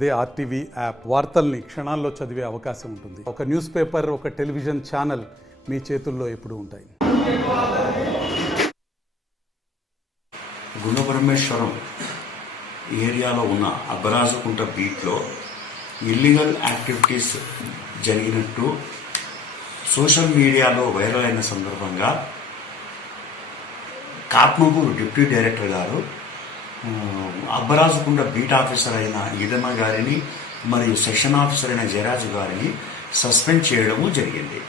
అదే RTV app వార్తల్ని క్షణాల్లో చదివే అవకాశం ఉంటుంది. ఒక న్యూస్ పేపర్, ఒక టెలివిజన్ ఛానల్ మీ చేతుల్లో ఎప్పుడూ ఉంటాయి. గుణపరమేశ్వరం ఏరియాలో ఉన్న అబ్బరాజుకుంట బీచ్లో ఇల్లీగల్ యాక్టివిటీస్ జరిగినట్టు సోషల్ మీడియాలో వైరల్ అయిన సందర్భంగా కాట్మగూరు డిప్యూటీ డైరెక్టర్ గారు అబ్బరాజుకుంట బీట్ ఆఫీసర్ అయిన ఈదమ్మ గారిని మరియు సెక్షన్ ఆఫీసర్ అయిన జయరాజు గారిని సస్పెండ్ చేయడము జరిగింది.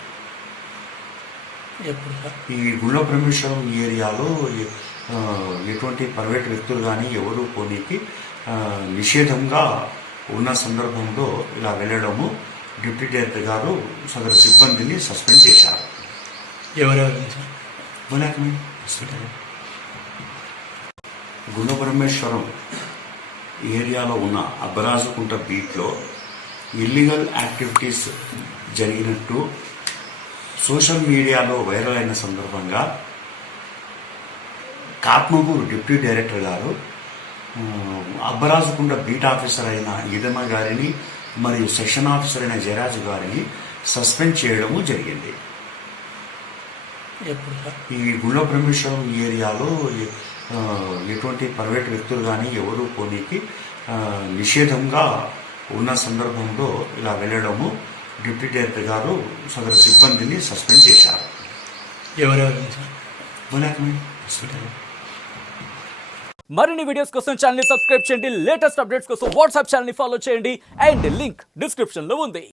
ఈ గుణపరమేశ్వరం ఏరియాలో ఎటువంటి ప్రైవేట్ వ్యక్తులు కానీ ఎవరు పోనీకి నిషేధంగా ఉన్న సందర్భంలో ఇలా వెళ్ళడము డిప్యూటీ డైరెక్టర్ గారు సదరు సిబ్బందిని సస్పెండ్ చేశారు. ఎవరెవరు? గుణపరమేశ్వరం ఏరియాలో ఉన్న అబ్బరాజుకుంట బీచ్లో ఇల్లీగల్ యాక్టివిటీస్ జరిగినట్టు సోషల్ మీడియాలో వైరల్ అయిన సందర్భంగా కాట్మగూరు డిప్యూటీ డైరెక్టర్ గారు అబ్బరాజుకుంట బీట్ ఆఫీసర్ అయిన ఈదమ్మ గారిని మరియు సెక్షన్ ఆఫీసర్ అయిన జయరాజు గారిని సస్పెండ్ చేయడము జరిగింది. ఈ గుణపరమేశ్వరం ఏరియాలో ఎటువంటి ప్రైవేట్ వ్యక్తులు కానీ ఎవరు పోనీకి నిషేధంగా ఉన్న సందర్భంలో ఇలా వెళ్ళడము డిప్యూటీ డైరెక్టర్ గారు సదరు సిబ్బందిని సస్పెండ్ చేశారు. ఎవరెవరు? మరిన్ని వీడియోస్ కోసం ఛానల్ ని సబ్స్క్రైబ్ చేయండి. లేటెస్ట్ అప్డేట్స్ కోసం వాట్సాప్ ఛానల్ ని ఫాలో చేయండి. అండ్ లింక్ డిస్క్రిప్షన్ లో ఉంది.